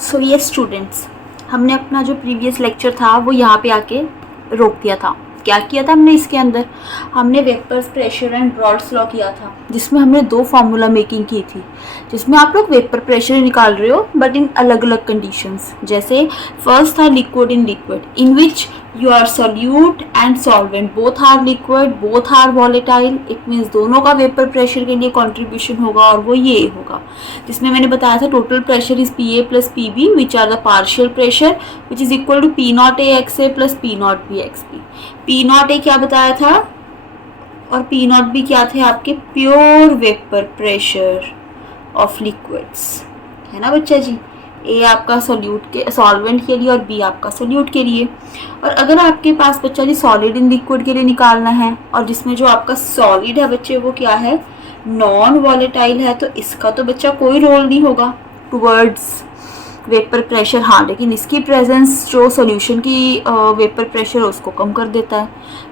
सो ये स्टूडेंट्स, हमने अपना जो प्रीवियस लेक्चर था वो यहाँ पे आके रोक दिया था। क्या किया था हमने इसके अंदर? हमने वेपर्स प्रेशर एंड रॉल्ड्स लॉ किया था, जिसमें हमने दो फार्मूला मेकिंग की थी, जिसमें आप लोग वेपर प्रेशर निकाल रहे हो बट इन अलग अलग कंडीशंस। जैसे फर्स्ट था liquid in liquid, in which your solute and solvent both are liquid, both are volatile. It means दोनों का वेपर प्रेशर के लिए कॉन्ट्रीब्यूशन होगा और वो ये होगा, जिसमें मैंने बताया था total pressure is P A plus P B which are the partial pressure which is equal to P naught A X A plus P naught B X B. P naught A क्या बताया था और P naught B क्या थे आपके? Pure vapour pressure of liquids, है ना बच्चा जी। ए आपका सोल्यूट के सॉल्वेंट के लिए और बी आपका सोल्यूट के लिए। और अगर आपके पास बच्चा जी सॉलिड इन लिक्विड के लिए निकालना है और जिसमें जो आपका सॉलिड है बच्चे वो क्या है? नॉन वॉलेटाइल है, तो इसका तो बच्चा कोई रोल नहीं होगा टुवर्ड्स वेपर प्रेशर। हाँ, लेकिन इसकी प्रेजेंस जो सॉल्यूशन की वेपर प्रेशर उसको कम कर देता है।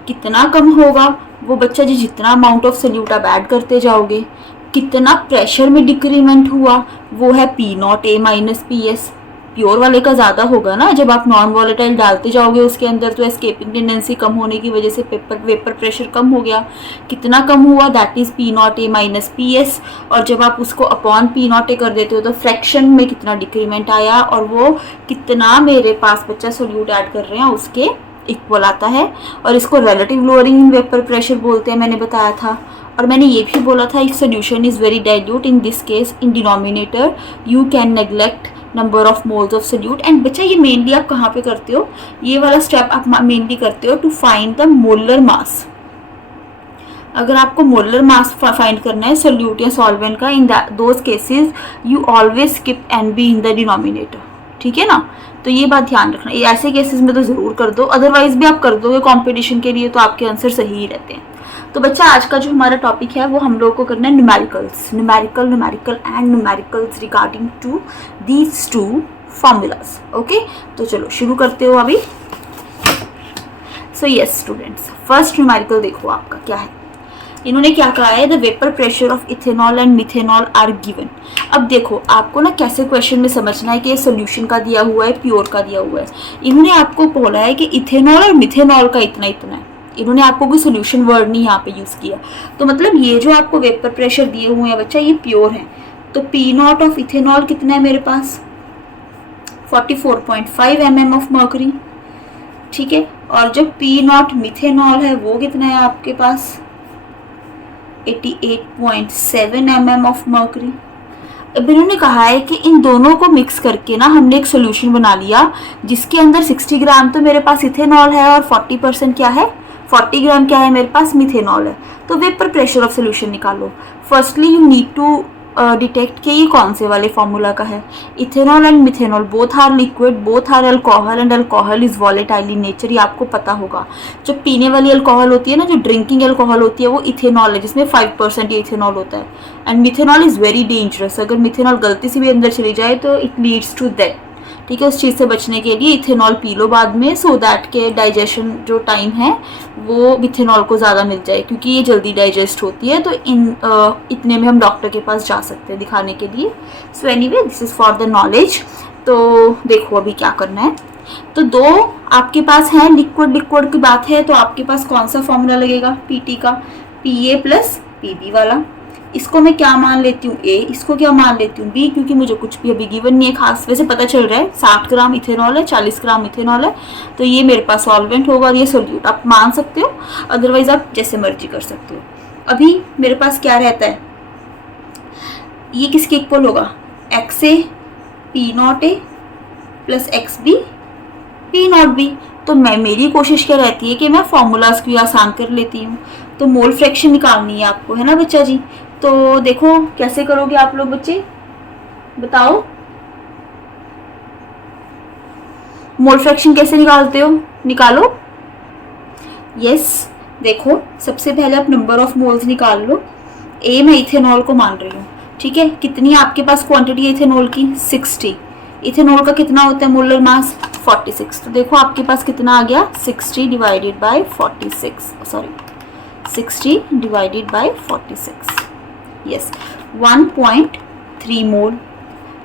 कितना कम होगा वो बच्चा जी? जितना अमाउंट ऑफ सोल्यूट आप ऐड करते जाओगे, कितना प्रेशर में डिक्रीमेंट हुआ वो है पी नॉट ए माइनस पी एस। प्योर वाले का ज़्यादा होगा ना, जब आप नॉन वॉलेटाइल डालते जाओगे उसके अंदर तो एस्केपिंग टेंडेंसी कम होने की वजह से वेपर प्रेशर कम हो गया। कितना कम हुआ? That is P naught A minus P S. और जब आप उसको अपॉन पी नॉट ए कर देते हो तो फ्रैक्शन में कितना डिक्रीमेंट आया और वो कितना मेरे पास बच्चा सोल्यूट ऐड कर रहे हैं उसके इक्वल आता है। और इसको relative lowering in vapour pressure बोलते हैं, मैंने बताया था। और मैंने ये भी बोला था if solution is very dilute in this case in denominator you can neglect number of moles of solute. And बच्चा ये मेनली आप कहाँ पे करते हो? ये वाला स्टेप आप मेनली करते हो to find the molar mass. अगर आपको मोलर मास फाइंड करना है सोल्यूट या सॉल्वेंट का, in those cases you always skip N B in the denominator, ठीक है ना। तो ये बात ध्यान रखना, ये ऐसे केसेस में तो ज़रूर कर दो, अदरवाइज भी आप कर दोगे कंपटीशन के लिए तो आपके आंसर सही ही रहते हैं। तो बच्चा आज का जो हमारा टॉपिक है वो हम लोगों को करना है numericals, numerical and numericals regarding to these two formulas. Okay, तो चलो शुरू करते हो अभी। So yes students, first numerical देखो आपका क्या है। इन्होंने क्या कहा है? The vapour pressure of ethanol and methanol are given. अब देखो आपको ना कैसे क्वेश्चन में समझना है कि ये सोल्यूशन का दिया हुआ है, प्योर का दिया हुआ है। इन्होंने आपको बोला है कि इथेनॉल और मिथेनॉल का इतना इतना है। इन्होंने आपको कोई सोल्यूशन वर्ड नहीं यहाँ पे यूज़ किया, तो मतलब ये जो आपको वेपर प्रेशर दिए हुए हैं बच्चा ये प्योर है। तो पी नॉट ऑफ इथेनॉल कितना है मेरे पास? 44.5 mm ऑफ मर्करी, ठीक है। और जो पी नॉट मिथेनॉल है वो कितना है आपके पास? 88.7 mm ऑफ मर्करी। अब इन्होंने कहा है कि इन दोनों को मिक्स करके ना हमने एक सोल्यूशन बना लिया जिसके अंदर 60 ग्राम तो मेरे पास इथेनॉल है और 40% क्या है? 40 ग्राम क्या है मेरे पास? मिथेनॉल है। तो वेपर प्रेशर ऑफ सोल्यूशन निकालो। Firstly you need to detect कि ये कौन से वाले फॉर्मूला का है। Ethanol and methanol both are liquid, both are alcohol and alcohol is volatile in nature. ये आपको पता होगा। जो पीने वाली अल्कोहल होती है ना, जो ड्रिंकिंग अल्कोहल होती है वो इथेनॉल है, जिसमें 5% ये इथेनॉल होता है। And methanol is very dangerous. अगर मिथेनॉल गलती से भी अंदर चली जाए तो इट लीड्स टू डेथ, ठीक है। उस चीज़ से बचने के लिए इथेनॉल पी लो बाद में, सो दैट के डाइजेशन जो टाइम है वो मिथेनॉल को ज़्यादा मिल जाए, क्योंकि ये जल्दी डाइजेस्ट होती है। तो इतने में हम डॉक्टर के पास जा सकते हैं दिखाने के लिए। So anyway this is for the knowledge. तो देखो अभी क्या करना है। तो दो आपके पास है लिक्विड की बात है, तो आपके पास कौन सा फॉर्मूला लगेगा? पीटी का, P A plus P B वाला। इसको मैं क्या मान लेती हूँ? ए। इसको क्या मान लेती हूँ? बी, क्योंकि मुझे कुछ भी अभी गिवन नहीं है खास। वैसे पता चल रहा है 60 ग्राम इथेनॉल है, 40 ग्राम इथेनॉल है, तो ये मेरे पास सॉल्वेंट होगा और ये सोल्यूट। आप मान सकते हो, अदरवाइज आप जैसे मर्जी कर सकते हो। अभी मेरे पास क्या रहता है? ये किसके इक्वल होगा? X A P naught A plus X B P naught B. तो मेरी कोशिश क्या रहती है कि मैं फॉर्मूलाज को आसान कर लेती हूँ। तो मोल फ्रैक्शन निकालनी है आपको, है ना बच्चा जी। तो देखो कैसे करोगे आप लोग बच्चे, बताओ। मोल फ्रैक्शन कैसे निकालते हो? निकालो। यस, देखो सबसे पहले आप नंबर ऑफ मोल्स निकाल लो। ए मैं इथेनॉल को मान रही हूँ, ठीक है। कितनी आपके पास क्वांटिटी है इथेनॉल की? 60। इथेनॉल का कितना होता है मोलर मास? 46। तो देखो आपके पास कितना आ गया? 60 divided by 46, sorry 60 divided by 46, yes 1.3 मोल।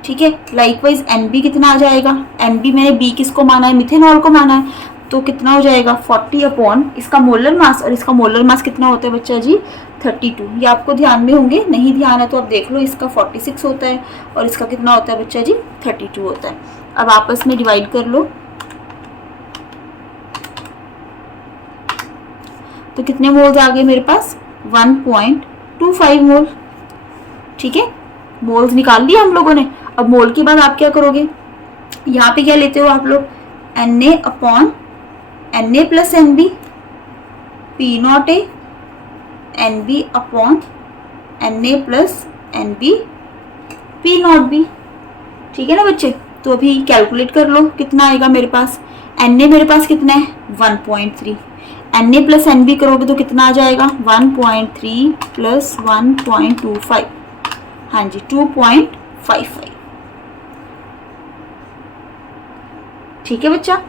ठीक है। लाइकवाइज NB कितना आ जाएगा, NB मैंने B किसको माना है, मिथेनॉल को माना है, तो कितना हो जाएगा 40 अपॉन इसका मोलर मास, और इसका मोलर मास कितना होता है बच्चा जी 32। ये आपको ध्यान में होंगे, नहीं ध्यान है तो आप देख लो, इसका 46 होता है और इसका कितना होता है बच्चा जी 32 होता है। अब आपस में डिवाइड कर लो, तो कितने मोल्स आ गए मेरे पास 1.25 मोल। ठीक है, मोल्स निकाल लिया हम लोगों ने। अब मोल के बाद आप क्या करोगे, यहाँ पे क्या लेते हो आप लोग Na upon Na plus NB, P0 A, NB upon Na plus NB P0 B। ठीक है ना बच्चे, तो अभी कैलकुलेट कर लो कितना आएगा मेरे पास। Na मेरे पास कितना है 1.3, Na प्लस NB करोगे तो कितना आ जाएगा 1.3 प्लस 1.25, हाँ जी 2.55। ठीक है बच्चा,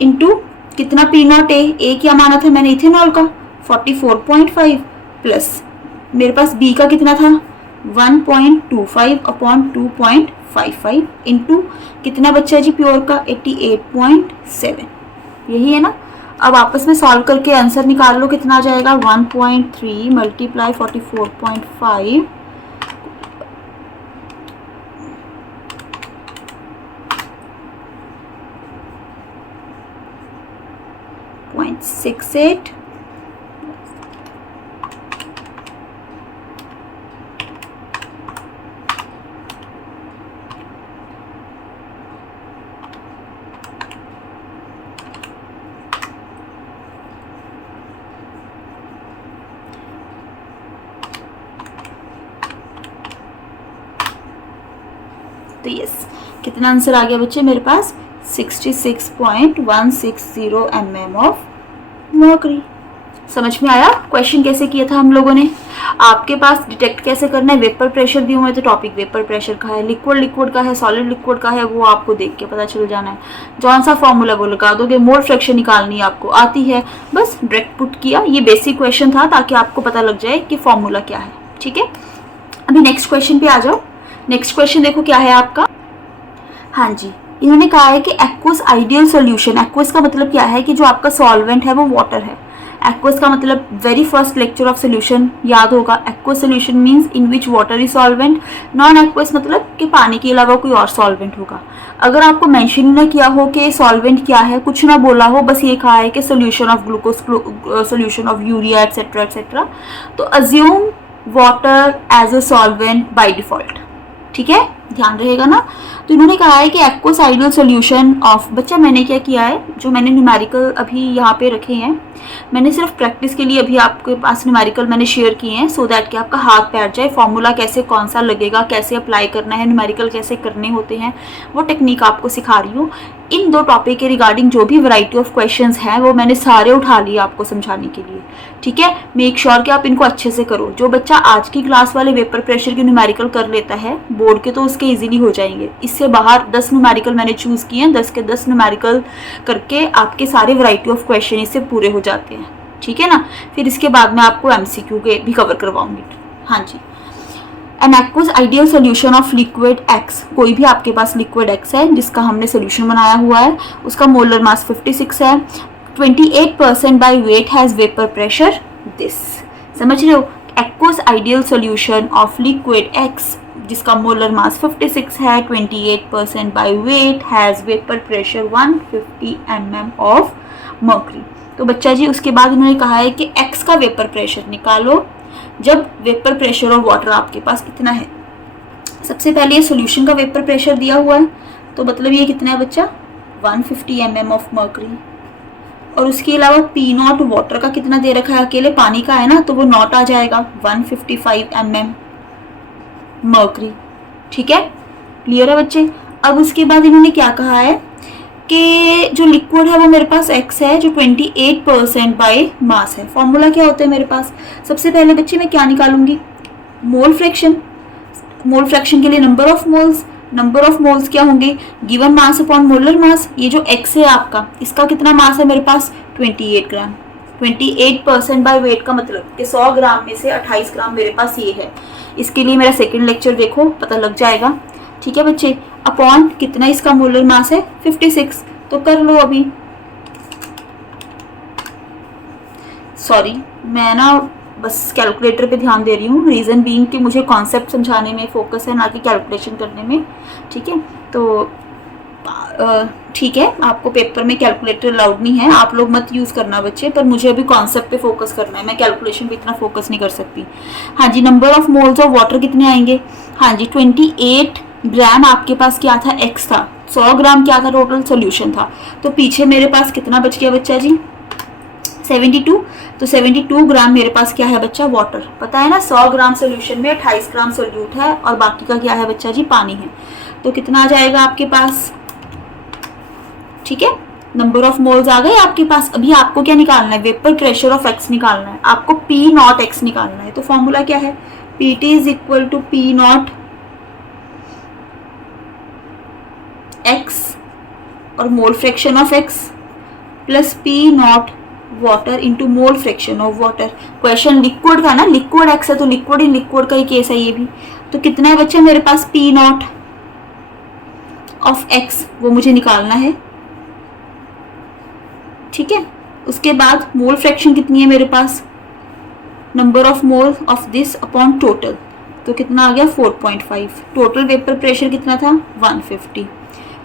इनटू कितना P0 A क्या माना था मैंने इथेनॉल का 44.5, प्लस मेरे पास B का कितना था 1.25 अपॉन 2.55, इंटू कितना बच्चा जी प्योर का 88.7। यही है ना। अब आपस में सॉल्व करके आंसर निकाल लो, कितना आ जाएगा 1.3 मल्टीप्लाई 44.5 0.68 तो यस, कितना आंसर आ गया बच्चे मेरे पास 66.160 mm ऑफ मर्करी। समझ में आया क्वेश्चन कैसे किया था हम लोगों ने। आपके पास डिटेक्ट कैसे करना है, वेपर प्रेशर दिए हुए हैं तो टॉपिक वेपर प्रेशर का है, लिक्विड का है, सॉलिड लिक्विड का है, वो आपको देख के पता चल जाना है। जौन सा फॉर्मूला वो लगा दोगे, मोल फ्रैक्शन निकालनी आपको आती है, बस डायरेक्ट पुट किया। ये बेसिक क्वेश्चन था ताकि आपको पता लग जाए कि फॉर्मूला क्या है। ठीक है, अभी नेक्स्ट क्वेश्चन पे आ जाओ। नेक्स्ट क्वेश्चन देखो क्या है आपका। हाँ जी, इन्होंने कहा है कि एक्वस आइडियल सॉल्यूशन, एक्वस का मतलब क्या है कि जो आपका सॉल्वेंट है वो वाटर है। एक्वस का मतलब very first lecture of solution याद होगा, aqueous solution means in which water is solvent. Non aqueous मतलब कि पानी के अलावा कोई और सॉल्वेंट होगा। अगर आपको मेंशन ना किया हो कि सॉल्वेंट क्या है, कुछ ना बोला हो, बस ये कहा है कि solution of glucose, solution of urea etcetera etcetera, तो assume water as a solvent by default. ठीक है, ध्यान रहेगा ना। तो इन्होंने कहा है कि एक्वस आइडियल सॉल्यूशन ऑफ, बच्चा मैंने क्या किया है, जो मैंने न्यूमेरिकल अभी यहाँ पे रखे हैं, मैंने सिर्फ प्रैक्टिस के लिए अभी आपके पास न्यूमेरिकल मैंने शेयर किए हैं, सो दैट कि आपका हाथ बैठ जाए। फॉर्मूला कैसे कौन सा लगेगा, कैसे अप्लाई करना है, न्यूमेरिकल कैसे करने होते हैं, वो टेक्निक आपको सिखा रही हूँ। इन दो टॉपिक के रिगार्डिंग जो भी वैरायटी ऑफ क्वेश्चंस हैं वो मैंने सारे उठा लिए आपको समझाने के लिए। ठीक है, मेक श्योर कि आप इनको अच्छे से करो। जो बच्चा आज की क्लास वाले वेपर प्रेशर के न्यूमेरिकल कर लेता है बोर्ड के, तो उसके इजीली हो जाएंगे। इससे बाहर 10 न्यूमेरिकल मैंने चूज किए हैं, 10 के 10 न्यूमेरिकल करके आपके सारे वैरायटी ऑफ क्वेश्चन इससे पूरे हो जाते हैं। ठीक है ना, फिर इसके बाद मैं आपको MCQ के भी कवर करवाऊंगी। हाँ जी, an aqueous ideal solution of liquid X, कोई भी आपके पास लिक्विड X है जिसका हमने सोल्यूशन बनाया हुआ है, उसका मोलर मास 56 है, 28% by weight has vapour pressure this. समझ रहे हो, aqueous ideal solution of liquid X जिसका मोलर मास 56 है, 28% by weight has vapour pressure 150 mm of mercury. तो बच्चा जी उसके बाद उन्होंने कहा है कि X का वेपर प्रेशर निकालो जब वेपर प्रेशर और वाटर आपके पास कितना है। सबसे पहले ये सॉल्यूशन का वेपर प्रेशर दिया हुआ है, तो मतलब ये कितना है बच्चा 150 mm ऑफ मर्करी, और उसके अलावा P0 वाटर का कितना दे रखा है, अकेले पानी का है ना, तो वो नॉट आ जाएगा 155 mm मर्करी। ठीक है, क्लियर है बच्चे। अब उसके बाद इन्होंने क्या कहा है कि जो लिक्विड है वो मेरे पास X है जो 28% बाय मास है। फॉर्मूला क्या होता है मेरे पास, सबसे पहले बच्चे मैं क्या निकालूंगी, मोल फ्रैक्शन। मोल फ्रैक्शन के लिए number of moles, number of moles क्या होंगे, गिवन मास अपॉन मोलर मास। ये जो X है आपका, इसका कितना मास है मेरे पास 28 ग्राम। 28% बाय वेट का मतलब कि 100 ग्राम में से 28 ग्राम मेरे पास ये है। इसके लिए मेरा सेकंड लेक्चर देखो, पता लग जाएगा। ठीक है बच्चे, अपॉन कितना इसका मोलर मास है 56। तो कर लो अभी। सॉरी, मैं ना बस कैलकुलेटर पे ध्यान दे रही हूँ, रीज़न बीइंग कि मुझे कॉन्सेप्ट समझाने में फोकस है, ना कि कैलकुलेशन करने में। ठीक है, तो ठीक है, आपको पेपर में कैलकुलेटर अलाउड नहीं है, आप लोग मत यूज़ करना बच्चे, पर मुझे अभी कॉन्सेप्ट पे फोकस करना है, मैं कैलकुलेशन पे इतना फोकस नहीं कर सकती। हाँ जी, number of moles of water कितने आएंगे? हाँ जी, 28 ग्राम आपके पास क्या था? एक्स था। 100 ग्राम क्या था? टोटल सोल्यूशन था। तो पीछे मेरे पास कितना बच गया बच्चा जी? 72। तो 72 ग्राम मेरे पास क्या है बच्चा? वाटर। पता है ना, 100 ग्राम सोल्यूशन में 28 ग्राम सोल्यूट है और बाकी का क्या है बच्चा जी? पानी है। तो कितना आ जाएगा आपके पास? ठीक है, नंबर ऑफ मोल्स आ गए आपके पास। अभी आपको क्या निकालना है? वेपर प्रेशर ऑफ एक्स निकालना है आपको, पी नॉट एक्स निकालना है। तो फॉर्मूला क्या है? P T is equal to P naught X और mole fraction of X plus P naught water into mole fraction of water. Question liquid का ना, लिक्विड एक्स है तो लिक्विड इन लिक्विड का ही केस है ये भी। तो कितना है बच्चा मेरे पास? पी नॉट ऑफ एक्स, वो मुझे निकालना है। ठीक है, उसके बाद मोल फ्रैक्शन कितनी है मेरे पास? Number of mole of this upon total. तो कितना आ गया? 4.5। टोटल वेपर प्रेशर कितना था? 150।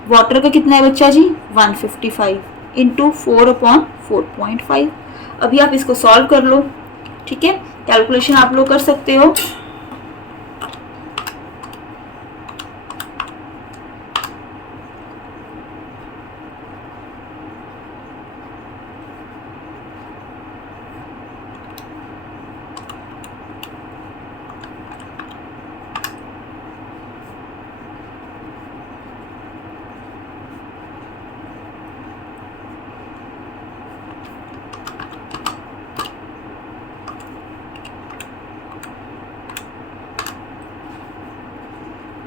वाटर का कितना है बच्चा जी? 155 इंटू 4/4.5। अभी आप इसको सॉल्व कर लो। ठीक है, कैलकुलेशन आप लोग कर सकते हो।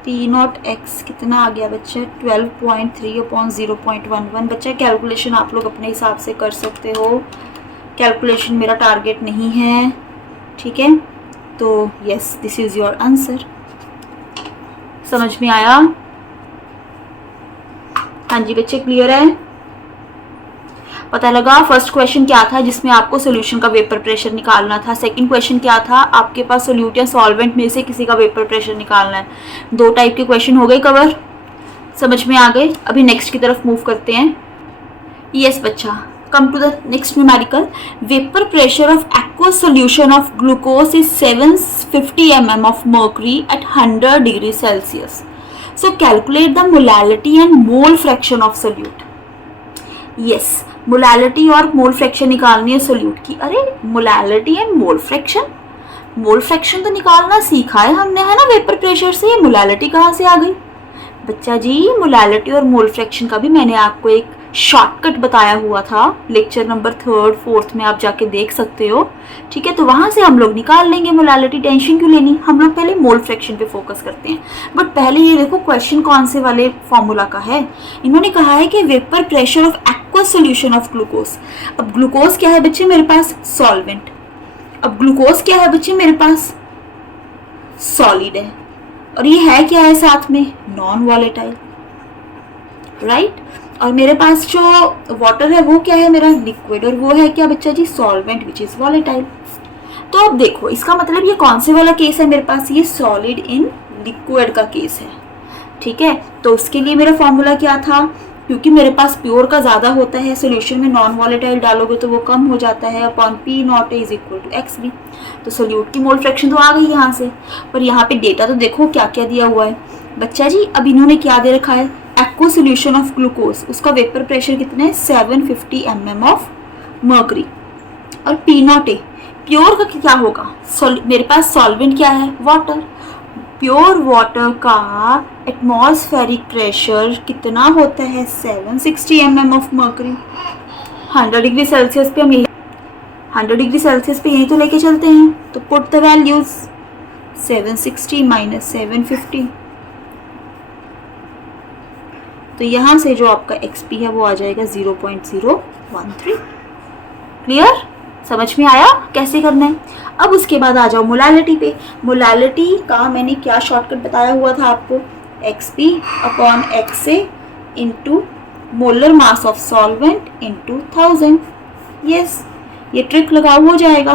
पी नॉट एक्स कितना आ गया बच्चा? 12.3/0.11। बच्चा कैलकुलेशन आप लोग अपने हिसाब से कर सकते हो, कैलकुलेशन मेरा टारगेट नहीं है। ठीक है, तो yes, this is your answer. समझ में आया? हाँ जी बच्चे, क्लियर है? पता लगा फर्स्ट क्वेश्चन क्या था जिसमें आपको सॉल्यूशन का वेपर प्रेशर निकालना था। सेकंड क्वेश्चन क्या था? आपके पास सोल्यूट या सॉल्वेंट में से किसी का वेपर प्रेशर निकालना है। 2 टाइप के क्वेश्चन हो गए कवर, समझ में आ गए। अभी नेक्स्ट की तरफ मूव करते हैं। यस बच्चा, come to the next numerical. Vapour pressure of aqueous solution of glucose is 750 mm of mercury at 100 degree Celsius. So calculate the molality and mole fraction of solute. Yes, molality और mole fraction निकालनी है solute की। अरे molality and mole fraction, mole fraction तो निकालना सीखा है हमने, है ना, वेपर प्रेशर से। ये मोलालिटी कहाँ से आ गई बच्चा जी? मोलालिटी और मोल फ्रैक्शन का भी मैंने आपको एक शॉर्टकट बताया हुआ था, लेक्चर नंबर 3rd 4th में आप जाके देख सकते हो। ठीक है, तो वहां से हम लोग निकाल लेंगे मोलालिटी, टेंशन क्यों लेनी। हम लोग पहले मोल फ्रैक्शन पे फोकस करते हैं। बट पहले ये देखो क्वेश्चन कौन से वाले फॉर्मूला का है। इन्होंने कहा है कि vapour pressure of aqueous solution of glucose. अब ग्लूकोज क्या है बच्चे मेरे पास? सॉल्वेंट। अब ग्लूकोज क्या है बच्चे मेरे पास? सॉलिड है। और ये है क्या है साथ में? Non volatile, right. और मेरे पास जो वाटर है वो क्या है मेरा? लिक्विड। और वो है क्या बच्चा जी? Solvent which is volatile. तो अब देखो इसका मतलब ये कौन से वाला केस है मेरे पास? ये सॉलिड इन लिक्विड का केस है। ठीक है, तो उसके लिए मेरा फॉर्मूला क्या था? क्योंकि मेरे पास प्योर का ज़्यादा होता है, सोल्यूशन में नॉन वॉलेटाइल डालोगे तो वो कम हो जाता है, upon P naught is equal to X B. तो सोल्यूट की मोल फ्रैक्शन तो आ गई यहाँ से, पर यहाँ पे डेटा तो देखो क्या क्या दिया हुआ है बच्चा जी। अब इन्होंने क्या दे रखा है? एक्वस सोल्यूशन ऑफ ग्लूकोज, उसका वेपर प्रेशर कितना है? 750 mm ऑफ मर्करी। और पी नॉट ए प्योर का क्या होगा? मेरे पास सॉल्वेंट क्या है? वाटर। प्योर वाटर का एटमॉस्फेरिक प्रेशर कितना होता है? 760 mm of mercury. 100 degree Celsius पे हम 100 डिग्री सेल्सियस पे यही तो लेके चलते हैं। तो पुट द वैल्यूज 760 माइनस 750। तो यहाँ से जो आपका XP है वो आ जाएगा 0.013। क्लियर? समझ में आया कैसे करना है? अब उसके बाद आ जाओ मोलालिटी पे। मोलालिटी का मैंने क्या शॉर्टकट बताया हुआ था आपको? XP upon XA into molar mass of solvent into 1000। Yes, ये ट्रिक लगाओ हो जाएगा।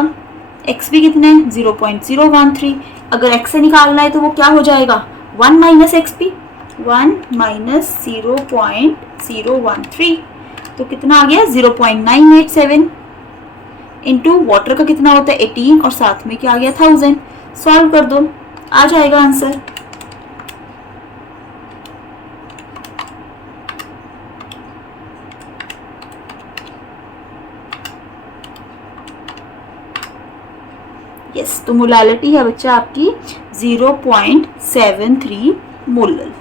XP कितना है 0.013। अगर XA निकालना है तो वो क्या हो जाएगा 1 माइनस XP, 1 माइनस 0.013, तो कितना आ गया 0.987 इंटू वाटर का कितना होता है 18 और साथ में क्या आ गया 1000। सॉल्व कर दो, आ जाएगा आंसर। यस, तो मोलालिटी है बच्चा आपकी 0.73 मोलर।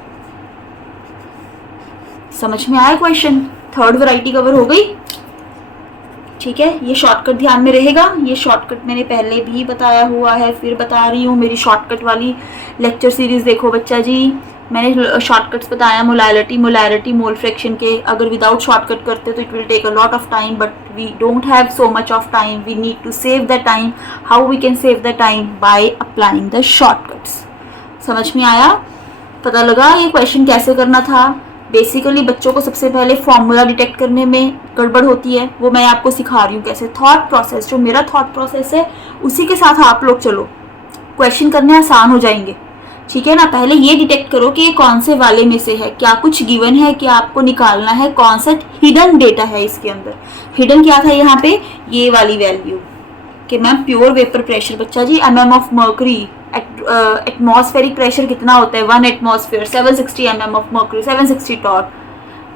समझ में आया क्वेश्चन? थर्ड वैरायटी कवर हो गई। ठीक है, ये शॉर्टकट ध्यान में रहेगा। ये शॉर्टकट मैंने पहले भी बताया हुआ है, फिर बता रही हूँ। मेरी शॉर्टकट वाली लेक्चर सीरीज देखो बच्चा जी, मैंने शॉर्टकट्स बताया मोलालिटी, मोलैरिटी, मोल फ्रैक्शन के। अगर विदाउट शॉर्टकट करते तो it will take a lot of time, but we don't have so much of time, we need to save the time. How we can save the time? By applying the shortcuts. समझ में आया? पता लगा ये question कैसे करना था? Basically बच्चों को सबसे पहले फॉर्मूला डिटेक्ट करने में गड़बड़ होती है, वो मैं आपको सिखा रही हूँ कैसे। थॉट प्रोसेस, जो मेरा थॉट प्रोसेस है उसी के साथ आप लोग चलो, क्वेश्चन करने आसान हो जाएंगे। ठीक है ना? पहले ये डिटेक्ट करो कि ये कौन से वाले में से है, क्या कुछ गिवन है, क्या आपको निकालना है, कौन सा हिडन डेटा है इसके अंदर। हिडन क्या था यहाँ पे? ये वाली वैल्यू कि मैम प्योर वेपर प्रेशर बच्चा जी mm of mercury, atmospheric pressure कितना होता है 1 atmosphere, 760 mm of mercury, 760 torr.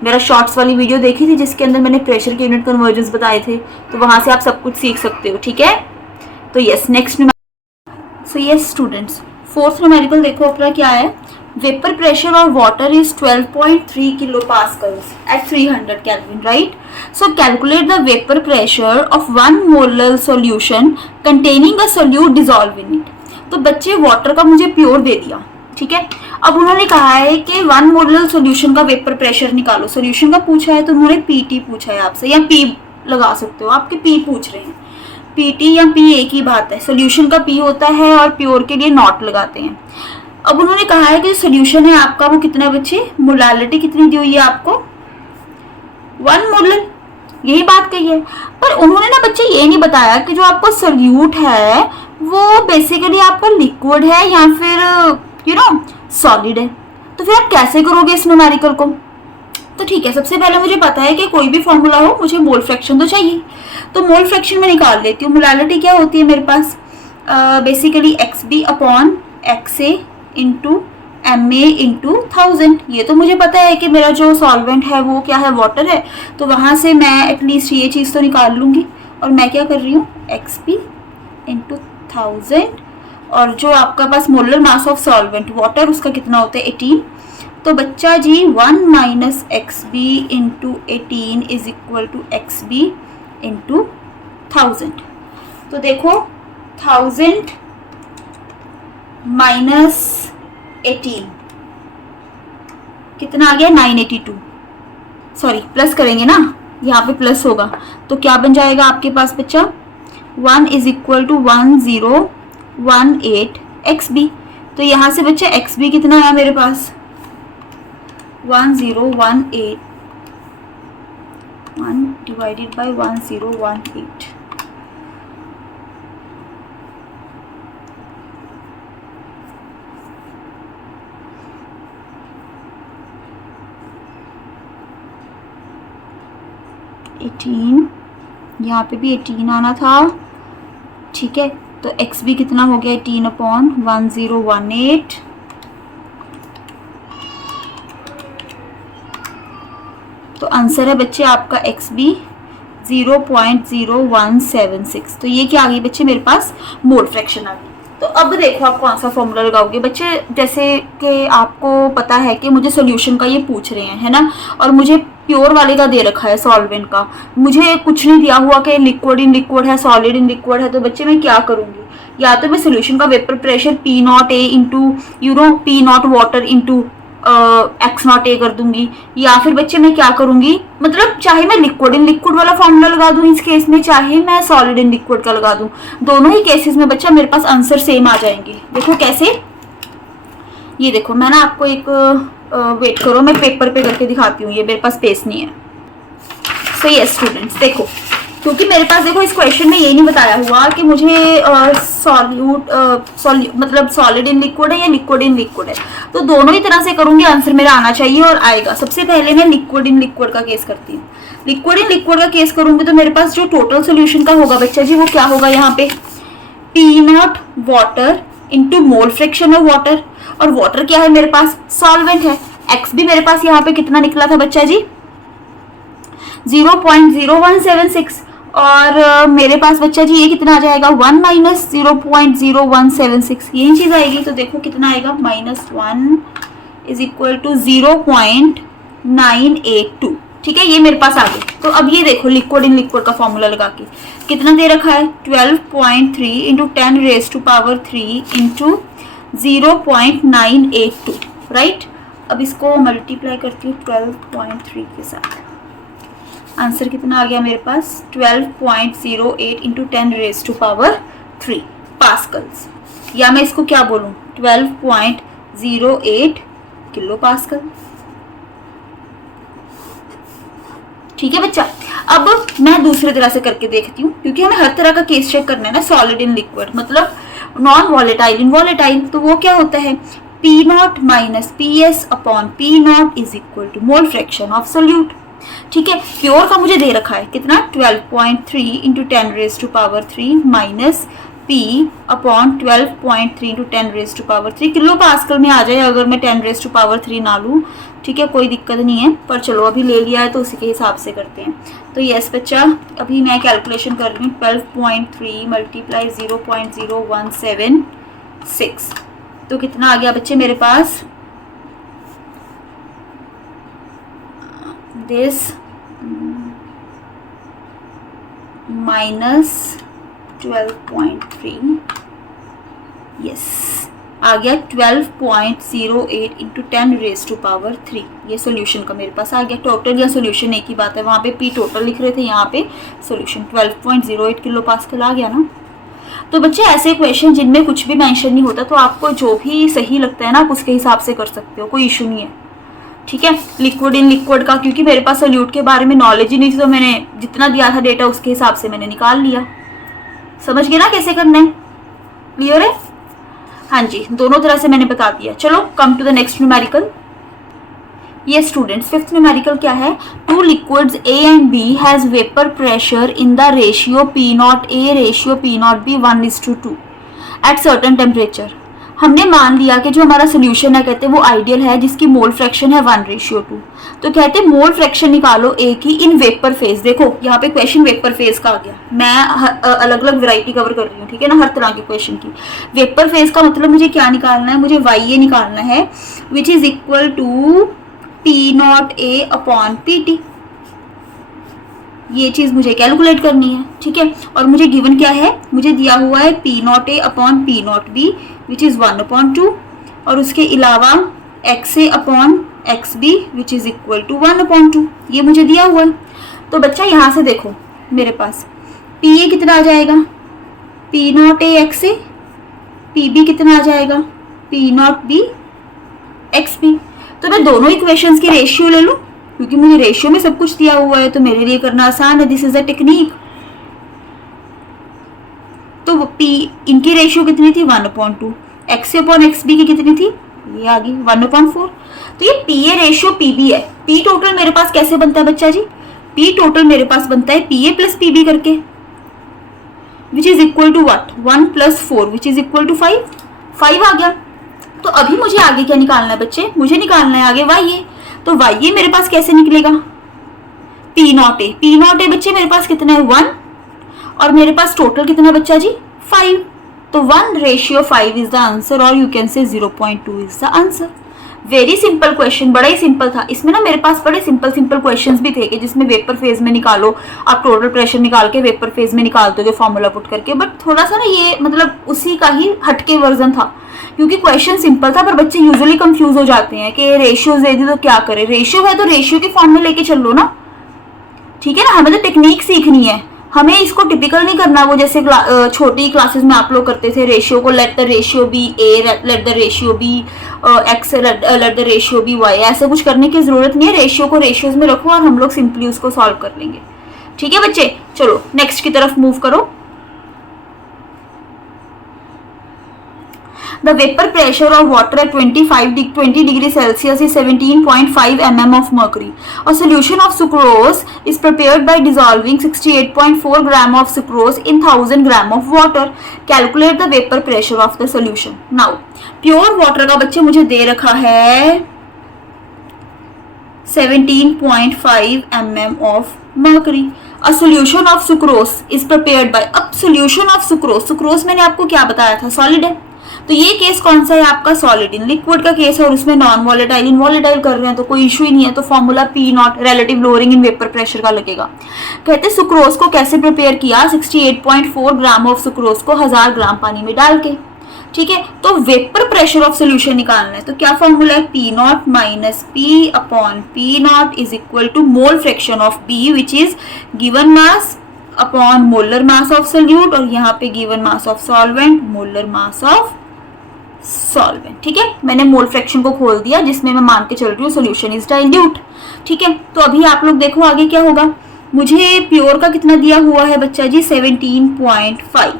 मेरा शॉर्ट्स वाली वीडियो देखी थी जिसके अंदर मैंने प्रेशर के यूनिट कन्वर्जन्स बताए थे, तो वहां से आप सब कुछ सीख सकते हो। ठीक है, तो yes, next so yes students, fourth numerical देखो अपना क्या है। वेपर प्रेशर और water is 12.3 kilo pascals at 300 kelvin, right? So calculate the vapour pressure of 1 molar solution containing a solute dissolve in it. तो बच्चे वाटर का मुझे pure दे दिया, ठीक है। अब उन्होंने कहा है कि 1 मोलर सॉल्यूशन का वेपर प्रेशर निकालो। सॉल्यूशन का पूछा है तो उन्होंने पीटी पूछा है आपसे, या पी लगा सकते हो, आपके पी पूछ रहे हैं। पीटी या पी एक ही बात है, सॉल्यूशन का पी होता है और प्योर के लिए नॉट लगाते हैं। अब उन्होंने कहा है कि सॉल्यूशन है आपका वो कितना बच्चे, मोलालिटी कितनी दी हुई है आपको 1 मोलर, यही बात कही है। पर उन्होंने ना बच्चे ये नहीं बताया कि जो आपको सोल्यूट है वो बेसिकली आपका लिक्विड है या फिर सॉलिड है। तो फिर आप कैसे करोगे इस न्यूमेरिकल को? तो ठीक है, सबसे पहले मुझे पता है कि कोई भी फॉर्मूला हो मुझे मोल फ्रैक्शन तो चाहिए, तो मोल फ्रैक्शन में निकाल लेती हूँ। मोलालिटी क्या होती है मेरे पास, basically XB upon XA into MA into 1000। ये तो मुझे पता है कि मेरा जो सॉल्वेंट है वो क्या है, वाटर है, तो वहाँ से मैं एटलीस्ट ये चीज़ तो निकाल लूँगी। और मैं क्या कर रही हूँ, XP इंटू 1000, और जो आपका पास molar mass of solvent water उसका कितना होता है 18। तो बच्चा जी 1 minus XB into 18 is equal to XB into 1000। तो देखो 1000 माइनस 18 कितना आ गया 982, सॉरी प्लस करेंगे ना, यहाँ पे प्लस होगा तो क्या बन जाएगा आपके पास बच्चा 1 इज इक्वल टू 1018 XB। तो यहाँ से बच्चा XB कितना है मेरे पास 1018 1 डिवाइडेड बाय 1018। यहाँ पे भी 18 आना था, ठीक है। तो XB कितना हो गया 18 अपॉन 1018। तो आंसर है बच्चे आपका XB 0.0176। तो ये क्या आ गई बच्चे मेरे पास मोल फ्रैक्शन आ गई। तो अब देखो आप कौन सा फॉर्मूला लगाओगे बच्चे। जैसे कि आपको पता है कि मुझे सॉल्यूशन का ये पूछ रहे हैं, है ना, और मुझे प्योर वाले का दे रखा है सॉल्वेंट का, मुझे कुछ नहीं दिया हुआ कि लिक्विड इन लिक्विड है, सॉलिड इन लिक्विड है। तो बच्चे मैं क्या करूँगी, या तो मैं सॉल्यूशन का vapour pressure P0A into P0 water into X0A कर दूंगी, या फिर बच्चे मैं क्या करूंगी, मतलब चाहे मैं लिक्विड इन लिक्विड वाला फॉर्मूला लगा दूं इस केस में, चाहे मैं सॉलिड इन लिक्विड का लगा दूं, दोनों ही केसेस में बच्चा मेरे पास आंसर सेम आ जाएंगे। देखो कैसे, ये देखो मैं ना आपको एक वेट करो, मैं पेपर पे करके दिखाती हूँ, ये मेरे पास स्पेस नहीं है। सो यस स्टूडेंट्स, देखो क्योंकि मेरे पास देखो इस क्वेश्चन में ये नहीं बताया हुआ कि मुझे मतलब सॉलिड इन लिक्विड है या लिक्विड इन लिक्विड है, तो दोनों ही तरह से करूंगी, आंसर मेरा आना चाहिए और आएगा। सबसे पहले मैं लिक्विड इन लिक्विड का केस करती हूँ। लिक्विड इन लिक्विड का केस करूंगी तो मेरे पास जो टोटल सोल्यूशन का होगा बच्चा जी वो क्या होगा, यहाँ पे P0 water into mole fraction of water, और वाटर क्या है मेरे पास, सॉल्वेंट है। एक्स भी मेरे पास यहाँ पे कितना निकला था बच्चा जी, 0.0176, और मेरे पास बच्चा जी ये कितना आ जाएगा, 1 माइनस 0.0176, यही चीज आएगी। तो देखो कितना आएगा, -1 इज इक्वल टू 0.982। ठीक है, ये मेरे पास आ गया। तो अब ये देखो लिक्विड इन लिक्विड का फॉर्मूला लगा के कितना दे रखा है, 12.3 इंटू 10⁻³ इंटू 0.982, राइट। अब इसको मल्टीप्लाई करती हूँ 12.3 के साथ, आंसर कितना आ गया मेरे पास, 12.08 इंटू 10⁻³ पास्कल्स, या मैं इसको क्या बोलूँ, 12.08 किलो पास्कल। ठीक है बच्चा, अब मैं दूसरी तरह से करके देखती हूँ, क्योंकि हमें हर तरह का केस चेक करना है ना, सॉलिड इन लिक्विड मतलब नॉन वॉलेटाइल इन वॉलेटाइल। तो वो क्या होता है, P0 minus PS upon P0 is equal to mole fraction of solute. ठीक है, प्योर का मुझे दे रखा है कितना, 12.3 into 10⁻³ minus P upon 12.3 into 10⁻³ kilo pascal में आ जाए अगर मैं 10⁻³ ना लूँ। ठीक है, कोई दिक्कत नहीं है, पर चलो अभी ले लिया है तो उसी के हिसाब से करते हैं। तो यस बच्चा, अभी मैं कैलकुलेशन कर रही हूँ, 12.3 मल्टीप्लाई 0.0176, तो कितना आ गया बच्चे मेरे पास, दिस माइनस 12.3, यस आ गया 12.08 इंटू 10⁻³। ये सोल्यूशन का मेरे पास आ गया। टोटल या सोल्यूशन एक ही बात है, वहाँ पे P टोटल लिख रहे थे, यहाँ पे सोल्यूशन 12.08 किलो पास्कल आ गया ना। तो बच्चे ऐसे क्वेश्चन जिनमें कुछ भी मेंशन नहीं होता, तो आपको जो भी सही लगता है ना आप उसके हिसाब से कर सकते हो, कोई इशू नहीं है। ठीक है, लिक्विड इन लिक्विड का क्योंकि मेरे पास सोल्यूट के बारे में नॉलेज ही नहीं थी, तो मैंने जितना दिया था डेटा उसके हिसाब से मैंने निकाल लिया। समझ गए ना कैसे करना है, क्लियर है? हाँ जी, दोनों तरह से मैंने बता दिया। चलो come to the next numerical. ये स्टूडेंट्स, फिफ्थ न्यूमेरिकल क्या है, 2 liquids A and B has vapor pressure in the ratio P0A ratio P0B 1:2 at certain temperature। हमने मान लिया कि जो हमारा सोल्यूशन है कहते हैं वो आइडियल है, जिसकी मोल फ्रैक्शन है 1:2। तो कहते हैं मोल फ्रैक्शन निकालो ए की इन वेपर फेज। देखो यहाँ पे क्वेश्चन वेपर फेज का आ गया, मैं अलग अलग वैरायटी कवर कर रही हूँ, ठीक है ना, हर तरह के क्वेश्चन की। वेपर फेज का मतलब मुझे क्या निकालना है, मुझे YA निकालना है, which is equal to P0A upon PT। ये चीज मुझे कैलकुलेट करनी है, ठीक है। और मुझे गिवन क्या है, मुझे दिया हुआ है P0A upon P0B which is 1/2, और उसके अलावा XA upon XB which is equal to 1/2, ये मुझे दिया हुआ है। तो बच्चा यहाँ से देखो मेरे पास PA कितना आ जाएगा, P0A XA, PB कितना आ जाएगा, P0B XB। तो मैं दोनों इक्वेशंस की रेशियो ले लूँ, क्योंकि मुझे रेशियो में सब कुछ दिया हुआ है तो मेरे लिए करना आसान है। This is a technique. तो P इनकी रेशियो कितनी थी 1/2, XA अपॉन XB की कितनी थी, ये आ गई 1/4। तो ये PA रेशियो PB है। P टोटल मेरे पास कैसे बनता है बच्चा जी, P टोटल मेरे पास बनता है PA प्लस PB करके, which is equal to what, 1 + 4 which is equal to 5 आ गया। तो अभी मुझे आगे क्या निकालना है बच्चे, मुझे निकालना है आगे YA। तो YA मेरे पास कैसे निकलेगा, P0A बच्चे मेरे पास कितना है 1, और मेरे पास टोटल कितना बच्चा जी 5। तो 1:5 इज द आंसर, और you can say 0.2 is the answer. Very simple question, बड़ा ही सिंपल था। इसमें ना मेरे पास बड़े सिंपल क्वेश्चंस भी थे कि जिसमें वेपर फेज में निकालो, आप टोटल प्रेशर निकाल के वेपर फेज में निकाल दोगे फॉर्मूला पुट करके। बट थोड़ा सा ना ये मतलब उसी का ही हटके वर्जन था, क्योंकि क्वेश्चन सिंपल था, पर बच्चे यूजुअली कंफ्यूज हो जाते हैं कि रेशियोज दे दी तो क्या करें। रेशियो है तो रेशियो की फॉर्म में लेके चल लो ना, ठीक है ना। हमें तो टेक्निक सीखनी है, हमें इसको टिपिकल नहीं करना, वो जैसे छोटी क्लासेस में आप लोग करते थे, रेशियो को let the ratio be A, let the ratio be X, let the ratio be Y, ऐसे कुछ करने की जरूरत नहीं है। रेशियो को रेशियोज में रखो और हम लोग सिंपली उसको सॉल्व कर लेंगे। ठीक है बच्चे, चलो नेक्स्ट की तरफ मूव करो। The vapor pressure of water at 20 degree Celsius is 17.5 mm of mercury. A solution of sucrose is prepared by dissolving 68.4 gram of sucrose in 1000 gram of water. Calculate the vapor pressure of the solution. Now, pure water का बच्चे मुझे दे रखा है 17.5 mm of mercury. A solution of sucrose is prepared by, अब solution of sucrose मैंने आपको क्या बताया था, सॉलिड है। तो ये केस कौन सा है आपका, सॉलिड इन लिक्विड का केस है, और उसमें नॉन वॉलेटाइल इन वॉलेटाइल कर रहे हैं तो कोई इशू ही नहीं है। तो formula P not relative lowering in vapour pressure का लगेगा। कहते सुक्रोज को कैसे प्रिपेयर किया, 68.4 ग्राम ऑफ सुक्रोज को 1000 ग्राम पानी में डाल के। ठीक है, तो वेपर प्रेशर ऑफ सोल्यूशन निकालना है, तो क्या फॉर्मूला है, P naught minus P upon P naught is equal to mole fraction of B which is given mass upon molar mass of solute, और यहाँ पे given mass of solvent molar mass of solvent. ठीक है, मैंने mole fraction को खोल दिया जिसमें मैं मान के चल रही हूँ सोल्यूशन इज डाइल्यूट। ठीक है, तो अभी आप लोग देखो आगे क्या होगा। मुझे प्योर का कितना दिया हुआ है बच्चा जी, 17.5।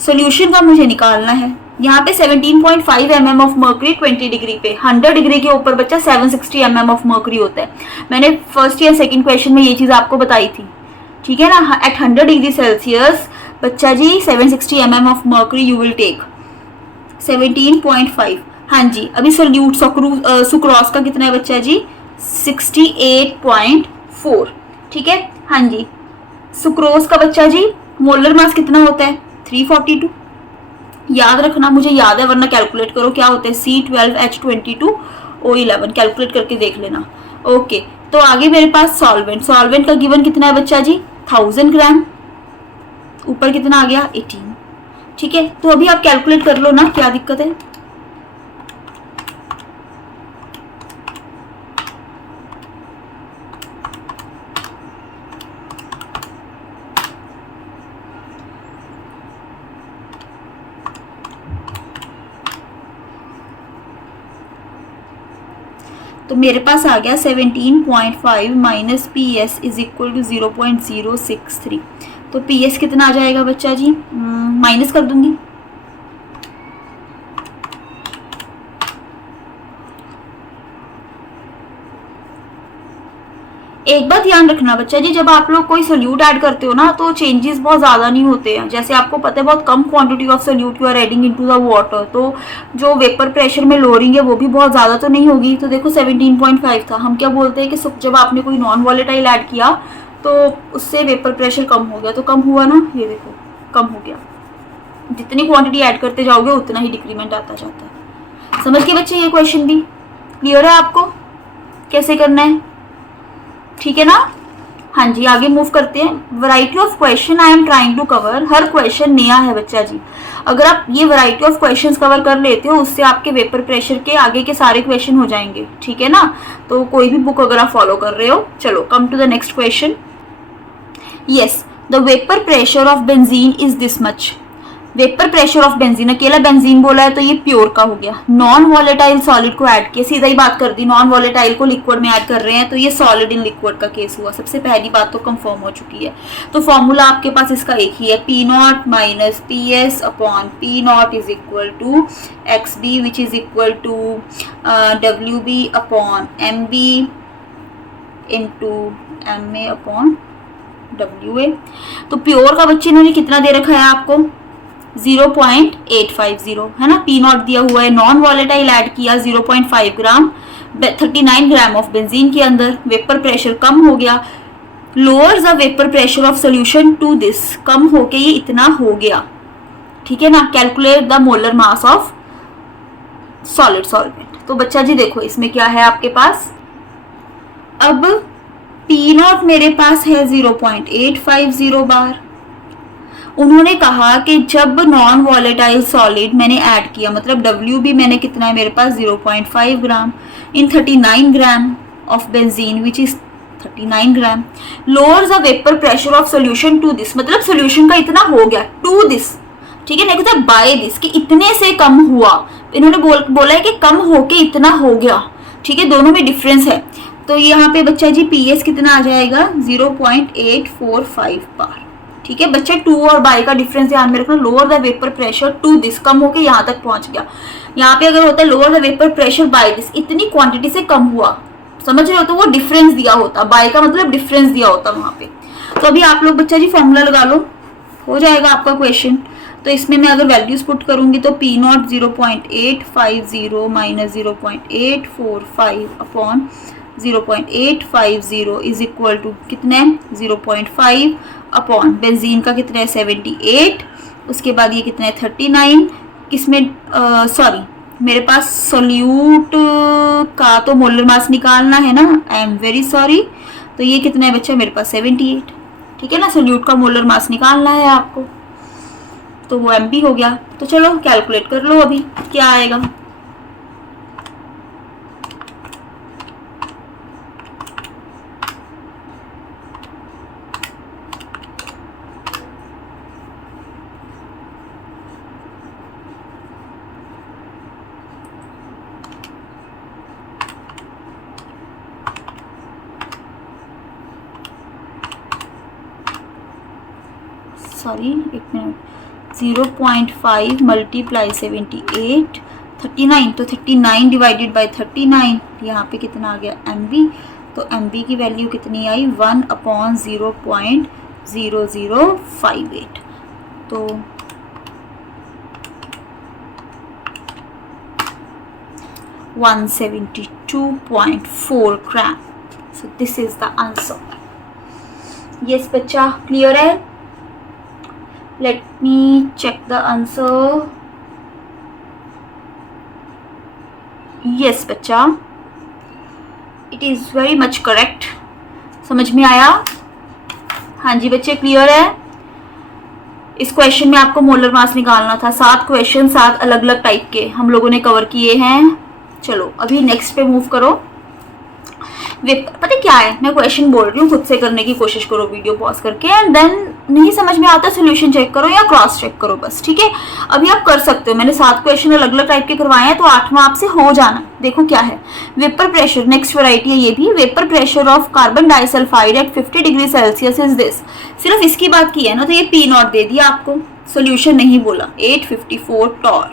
सोल्यूशन का मुझे निकालना है। यहाँ पे 17.5 mm ऑफ मर्करी 20 डिग्री पे, 100 डिग्री के ऊपर बच्चा 760 mm ऑफ मर्करी होता है। मैंने फर्स्ट या सेकंड क्वेश्चन में ये चीज़ आपको बताई थी। ठीक है ना, एट 100 डिग्री सेल्सियस बच्चा जी 760 mm of mercury you will take 17.5। हाँ जी, अभी सोल्यूट सुक्रोज का कितना है बच्चा जी, 68.4। ठीक है, हाँ जी, सुक्रोज का बच्चा जी मोलर मास कितना होता है, 342। याद रखना, मुझे याद है वरना कैलकुलेट करो क्या होता है, C12H22O11, कैलकुलेट करके देख लेना। ओके, तो आगे मेरे पास सॉल्वेंट का गिवन कितना है बच्चा जी, 1000 ग्राम, ऊपर कितना आ गया, 18। ठीक है, तो अभी आप कैलकुलेट कर लो ना, क्या दिक्कत है। तो मेरे पास आ गया 17.5 minus P S is equal to 0.063। तो पी एस कितना आ जाएगा बच्चा जी, माइनस कर दूंगी। एक बात ध्यान रखना बच्चा जी, जब आप लोग कोई सोल्यूट ऐड करते हो ना तो चेंजेस बहुत ज़्यादा नहीं होते हैं। जैसे आपको पता है बहुत कम quantity of solute you are adding into the water, तो जो वेपर प्रेशर में लोअरिंग है वो भी बहुत ज़्यादा तो नहीं होगी। तो देखो 17.5 था, हम क्या बोलते हैं कि जब आपने कोई नॉन वॉलेटाइल ऐड किया तो उससे वेपर प्रेशर कम हो गया, तो कम हुआ ना, ये देखो कम हो गया। जितनी क्वांटिटी ऐड करते जाओगे उतना ही डिक्रीमेंट आता जाता है। समझ के बच्चे, ये क्वेश्चन भी क्लियर है आपको कैसे करना है, ठीक है ना। हाँ जी, आगे मूव करते हैं। Variety of question I am trying to cover, हर क्वेश्चन नया है बच्चा जी। अगर आप ये वैरायटी ऑफ क्वेश्चंस कवर कर लेते हो उससे आपके वेपर प्रेशर के आगे के सारे क्वेश्चन हो जाएंगे, ठीक है ना। तो कोई भी बुक अगर आप फॉलो कर रहे हो, चलो come to the next question. Yes, the vapour pressure of benzene is this much. Vapour pressure of benzene, अकेला बेंजीन बोला है तो ये प्योर का हो गया। नॉन वॉलेटाइल सॉलिड को ऐड किया, सीधा ही बात कर दी, नॉन वॉलेटाइल को लिक्विड में ऐड कर रहे हैं तो ये सॉलिड इन लिक्विड का केस हुआ। सबसे पहली बात तो कंफर्म हो चुकी है। तो फॉर्मूला आपके पास इसका एक ही है, P naught minus P S upon P naught is equal to X B which is equal to W B upon M B into M A upon W A. तो प्योर का बच्चे इन्होंने कितना दे रखा है आपको, 0.850 है ना। पी नॉट दिया हुआ है, नॉन वॉलेटाइल ऐड किया 0.5 ग्राम, 39 ग्राम ऑफ बेंजीन के अंदर। वेपर प्रेशर कम हो गया, lower the vapour pressure of solution to this, कम होके ये इतना हो गया, ठीक है ना। Calculate the molar mass of solid solvent. तो बच्चा जी देखो इसमें क्या है आपके पास, अब पी नॉट मेरे पास है 0.850 बार। उन्होंने कहा कि जब नॉन वॉलेटाइल सॉलिड मैंने ऐड किया, मतलब डब्ल्यू भी मैंने कितना है मेरे पास 0.5 gram in 39 gram of benzene which is 39 gram. Lower the vapour pressure of solution to this, मतलब सोल्यूशन का इतना हो गया, टू दिस, ठीक है, नहीं कहता बाय दिस कि इतने से कम हुआ, इन्होंने बोला है कि कम होके इतना हो गया, ठीक है, दोनों में डिफरेंस है। तो यहाँ पे बच्चा जी पीएस कितना आ जाएगा 0.845 बार, ठीक है बच्चा। टू और बाय का डिफरेंस ध्यान में रखना। Lower the vapour pressure to this, कम होके यहाँ तक पहुंच गया। यहाँ पे अगर होता है lower the vapour pressure by this, इतनी क्वांटिटी से कम हुआ, समझ रहे हो, तो वो डिफरेंस दिया होता, बाय का मतलब डिफरेंस दिया होता वहां पे। तो अभी आप लोग बच्चा जी फॉर्मूला लगा लो, हो जाएगा आपका क्वेश्चन। तो इसमें मैं अगर वैल्यूज पुट करूंगी तो P naught 0.850 minus 0.845 upon 0.850 is equal to कितने 0.5 अपॉन बेंजीन का कितना है 78, उसके बाद ये कितना है 39, किसमें सॉरी मेरे पास सोल्यूट का तो मोलर मास निकालना है ना, आई एम वेरी सॉरी। तो ये कितना है बच्चा मेरे पास 78, ठीक है ना, सोल्यूट का मोलर मास निकालना है आपको, तो वो एम हो गया। तो चलो कैलकुलेट कर लो अभी क्या आएगा। सॉरी एक मिनट, 0.5 मल्टीप्लाई 78 39, तो 39 डिवाइडेड बाय 39, यहाँ पे कितना आ गया MB, तो MB की वैल्यू कितनी आई 1/0.0058, तो 172.4 gram. So this is the answer. Yes बच्चा क्लियर है? Let me check the answer. Yes बच्चा, it is very much correct. समझ में आया? हाँ जी बच्चे क्लियर है? इस क्वेश्चन में आपको मोलर मास निकालना था। 7 क्वेश्चन 7 अलग अलग टाइप के हम लोगों ने कवर किए हैं। चलो अभी नेक्स्ट पे मूव करो। पता क्या है, मैं क्वेश्चन बोल रही हूँ, खुद से करने की कोशिश करो वीडियो पॉज करके, एंड देन नहीं समझ में आता सोल्यूशन चेक करो या क्रॉस चेक करो बस, ठीक है। अभी आप कर सकते हो, मैंने 7 क्वेश्चन अलग अलग टाइप के करवाए हैं, तो 8वां आपसे हो जाना। देखो क्या है, वेपर प्रेशर, नेक्स्ट वैरायटी है ये भी, vapour pressure of carbon disulphide at 50 degree Celsius is this. सिर्फ इसकी बात की है ना, तो ये पी नॉट दे दिया आपको, सोल्यूशन नहीं बोला। 854 टॉर।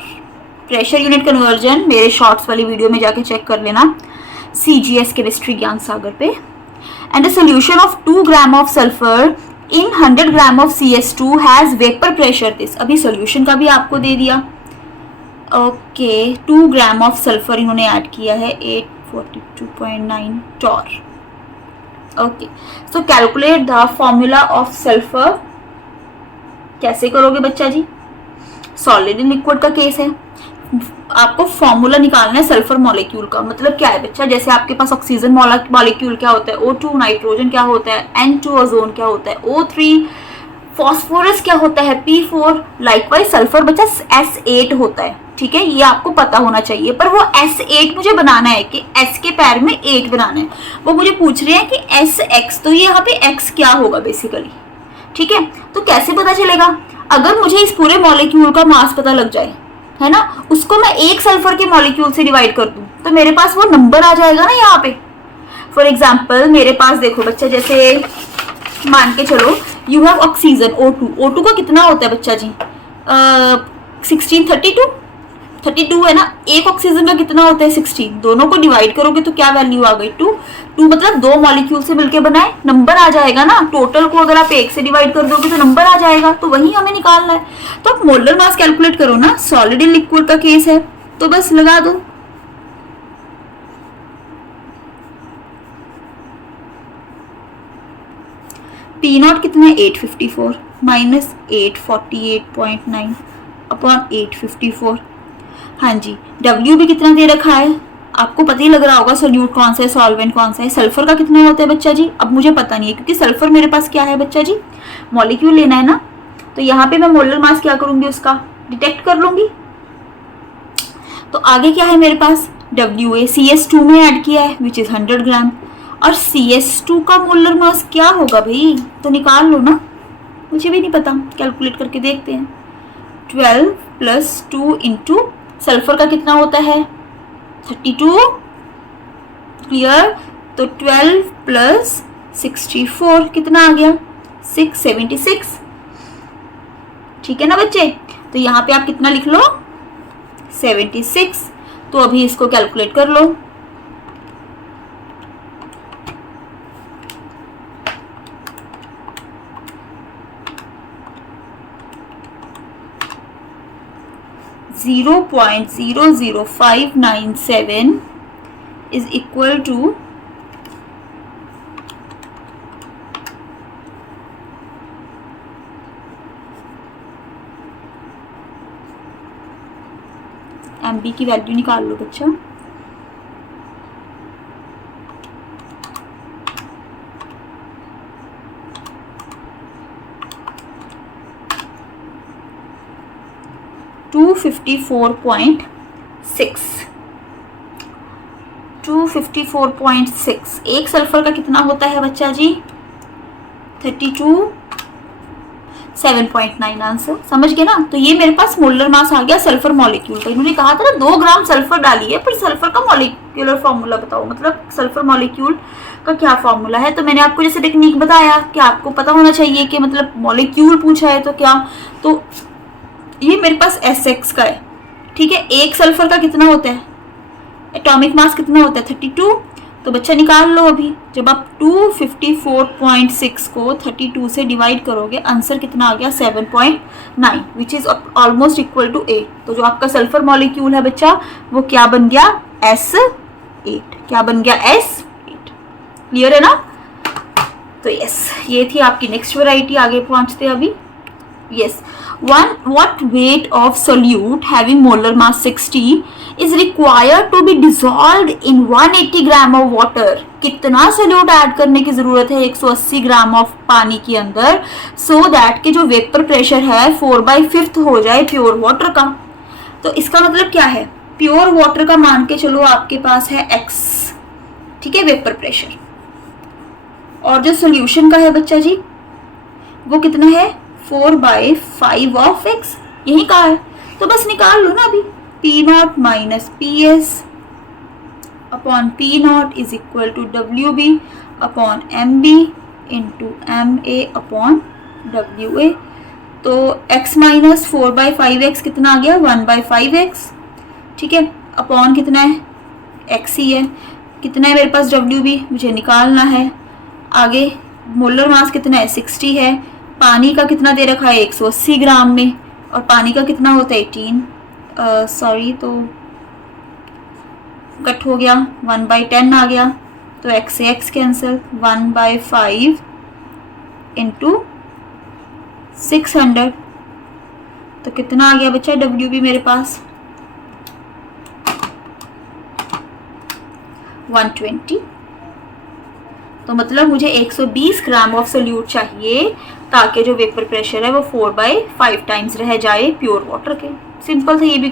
प्रेशर यूनिट कन्वर्जन मेरे शॉर्ट्स वाली वीडियो में जाके चेक कर लेना, CGS केमिस्ट्री ज्ञान सागर पे। And the solution of 2 gram of sulphur in 100 gram of CS2 has vapour pressure this. अभी सोल्यूशन का भी आपको दे दिया। ओके 2 ग्राम ऑफ सल्फर इन्होंने ऐड किया है 842.9 torr. Okay so calculate the formula of sulphur. कैसे करोगे बच्चा जी? सॉलिड इन लिक्विड का केस है, आपको फॉर्मूला निकालना है सल्फर मॉलिक्यूल का। मतलब क्या है बच्चा, जैसे आपके पास ऑक्सीजन मॉलिक्यूल क्या होता है O2, नाइट्रोजन क्या होता है N2, ओजोन क्या होता है O3, फॉस्फोरस क्या होता है P4, लाइकवाइज सल्फर बच्चा S8 होता है, ठीक है, ये आपको पता होना चाहिए। पर वो S8 मुझे बनाना है कि S के पैर में 8 बनाना है। वो मुझे पूछ रहे हैं कि SX, तो ये यहाँ पे X क्या होगा बेसिकली, ठीक है। तो कैसे पता चलेगा? अगर मुझे इस पूरे मॉलिक्यूल का मास पता लग जाए, है ना, उसको मैं एक सल्फर के मॉलिक्यूल से डिवाइड कर दूं, तो मेरे पास वो नंबर आ जाएगा ना यहाँ पे। फॉर एग्जाम्पल मेरे पास देखो बच्चा, जैसे मान के चलो यू हैव ऑक्सीजन O2 का कितना होता है बच्चा जी 32 है ना। एक ऑक्सीजन का कितना होता है 16, दोनों को डिवाइड करोगे तो क्या वैल्यू आ गई 2 मतलब 2 मॉलिक्यूल से मिलके बनाए, नंबर आ जाएगा ना। टोटल को अगर आप 1 से डिवाइड कर दोगे तो नंबर आ जाएगा, तो वही हमें निकालना है। तो आप मोलर मास कैलकुलेट करो ना, सॉलिड इन लिक्विड का केस है तो बस लगा दो। पी नॉट कितना है 854 माइनस 848.9 अपॉन 854। हाँ जी, W भी कितना दे रखा है आपको पता ही लग रहा होगा, सोल्यूट कौन सा है सॉल्वेंट कौन सा है। सल्फर का कितना होता है बच्चा जी, अब मुझे पता नहीं है क्योंकि सल्फर मेरे पास क्या है बच्चा जी, मॉलिक्यूल लेना है ना। तो यहाँ पे मैं मोलर मास क्या करूंगी, उसका डिटेक्ट कर लूंगी। तो आगे क्या है मेरे पास, WA CS2 में ऐड किया है विच इज 100 ग्राम। और CS2 का मोलर मास क्या होगा भाई, तो निकाल लो ना, मुझे भी नहीं पता, कैलकुलेट करके देखते हैं। 12 + 2 इंटू सल्फर का कितना होता है 32, क्लियर। तो 12 + 64 कितना आ गया 676, ठीक है ना बच्चे। तो यहाँ पे आप कितना लिख लो 76। तो अभी इसको कैलकुलेट कर लो। (0.00597 is equal to MB की वैल्यू निकाल लो बच्चा। (254.6 एक सल्फर का कितना होता है बच्चा जी 32, 7.9 आंसर, समझ गए ना। तो ये मेरे पास मोलर मास आ गया सल्फर मॉलिक्यूल का। इन्होंने कहा था ना 2 ग्राम सल्फर डाली है, पर सल्फर का मॉलिक्यूलर फॉर्मूला बताओ, मतलब सल्फर मॉलिक्यूल का क्या फॉर्मूला है। तो मैंने आपको जैसे टेक्निक बताया कि आपको पता होना चाहिए कि मतलब मॉलिक्यूल पूछा है तो क्या, तो ये मेरे पास SX का है, ठीक है। एक सल्फर का कितना होता है, एटॉमिक मास कितना होता है 32। तो बच्चा निकाल लो अभी, जब आप 254.6 को 32 से डिवाइड करोगे आंसर कितना आ गया 7.9, which is almost equal to 8। तो जो आपका सल्फर मॉलिक्यूल है बच्चा वो क्या बन गया S8, क्या बन गया S8, क्लियर है ना। तो यस, ये थी आपकी नेक्स्ट वैरायटी। आगे पहुंचते अभी। Yes, what weight of solute having molar mass 60 is required to be dissolved in 180 gram of water। कितना सोल्यूट ऐड करने की जरूरत है 180 ग्राम ऑफ पानी के अंदर, so that कि जो वेपर प्रेशर है 4/5 हो जाए प्योर वाटर का। तो इसका मतलब क्या है, प्योर वाटर का मान के चलो आपके पास है x, ठीक है, वेपर प्रेशर, और जो सोल्यूशन का है बच्चा जी वो कितना है 4/5 ऑफ x, यही कहा है। तो बस निकाल लो ना अभी, P0 - PS upon P0 is equal to WB upon MB into MA upon WA। तो x माइनस 4/5x कितना आ गया 1/5x, ठीक है, अपॉन कितना है x ही है, कितना है मेरे पास WB मुझे निकालना है। आगे मोलर मास कितना है 60 है, पानी का कितना दे रखा है 180 ग्राम में, और पानी का कितना होता है 18, सॉरी तो कट हो गया 1/10 आ गया। तो x से x कैंसिल, 1/5 इंटू 600, तो कितना आ गया बच्चा WB मेरे पास 120। तो मतलब मुझे 120 ग्राम ऑफ सोल्यूट चाहिए ताकि जो वेपर प्रेशर है वो 4/5 टाइम्स रह जाए प्योर वाटर के। सिंपल था ये भी।